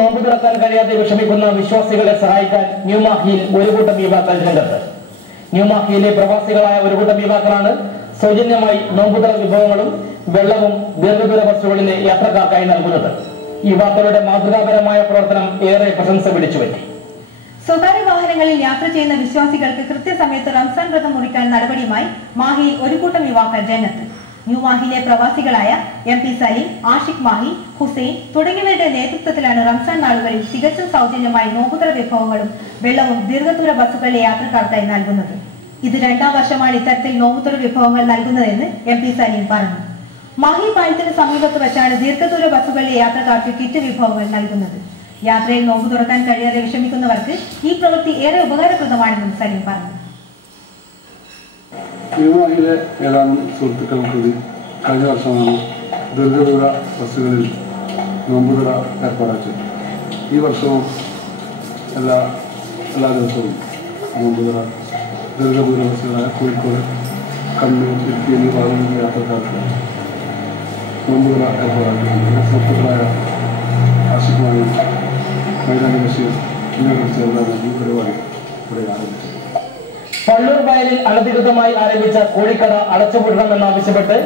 നോമ്പ് തുറക്കാൻ കഴിയാതെ വിഷമിക്കുന്ന വിശ്വാസികളെ സഹായിക്കാൻ ന്യൂമാഹിയിൽ ഒരു കൂട്ടം യുവാക്കൾ രംഗത്ത്. ന്യൂമാഹിയിലെ പ്രവാസികളായ ഒരു കൂട്ടം യുവാക്കളാണ് സൗജന്യമായി നോമ്പുതുറ വിഭവങ്ങളും വെള്ളവും ദീർഘദൂര ബസ്സുകളിലെ യാത്രക്കാർക്കായി നൽകുന്നത്. യുവാക്കളുടെ മാതൃകാപരമായ പ്രവർത്തനം ഏറെ പ്രശംസ പിടിച്ചുപറ്റി. സ്വകാര്യ വാഹനങ്ങളിൽ യാത്ര ചെയ്യുന്ന വിശ്വാസികൾക്ക് കൃത്യസമയത്ത് റംസാൻ വ്രതം മുറിക്കാൻ നടപടിയുമായി മാഹിയിൽ ഒരു കൂട്ടം യുവാക്കൾ രംഗത്ത്. ന്യൂമാഹിയിലെ പ്രവാസികളായ MP സലീം, ആഷിഖ് മാഹി, ഹുസൈൻ തുടങ്ങിയവരുടെ നേതൃത്വത്തിലാണ് റംസാൻ നാളുകളിൽ തികച്ചും സൗജന്യമായി നോമ്പുതുറ വിഭവങ്ങളും വെള്ളവും ദീർഘദൂര ബസ്സുകളിലെ യാത്രക്കാർക്കായി നൽകുന്നത്. ഇത് 2ാം വർഷമാണ് ഇത്തരത്തിൽ നോമ്പുതുറ വിഭവങ്ങൾ നൽകുന്നതെന്ന് MP സലീം പറഞ്ഞു. മാഹി പാലത്തിന് സമീപത്ത് വെച്ചാണ് ദീർഘദൂര ബസ്സുകളിലെ യാത്രക്കാർക്ക് കിറ്റ് വിഭവങ്ങൾ നൽകുന്നത്. യാത്രയിൽ നോമ്പ് തുറക്കാൻ കഴിയാതെ വിഷമിക്കുന്നവർക്ക് ഈ പ്രവൃത്തി ഏറെ ഉപകാരപ്രദമാണെന്നും സലീം പറഞ്ഞു. ന്യൂമാഹിയിലെ ഏതാനും സുഹൃത്തുക്കൾ കൂടി കഴിഞ്ഞ വർഷമാണ് ദീർഘദൂര ബസ്സുകളിൽ നോമ്പുതുറ ഏർപ്പാടാക്കിയത്. ഈ വർഷവും എല്ലാ ദിവസവും നോമ്പുതുറ ദീർഘദൂര ബസ്സുകളായ കോഴിക്കോട്, കണ്ണൂർ, ഇടുക്കി എന്നീ ഭാഗങ്ങളിലെ യാത്രക്കാർക്ക് നോമ്പുതുറ ഏർപ്പാടാക്കിയിട്ടുണ്ട്. സുഹൃത്തുക്കളായ ആഷിഖ് മാഹി, മൈതാനി ബഷീർ എന്നിവർ ചേർന്നാണ് ഈ പരിപാടി ഇവിടെ ആരംഭിച്ചത്. പള്ളൂർ വയലിൽ അനധികൃതമായി ആരംഭിച്ച കോഴിക്കട അടച്ചുപൂട്ടണമെന്നാവശ്യപ്പെട്ട്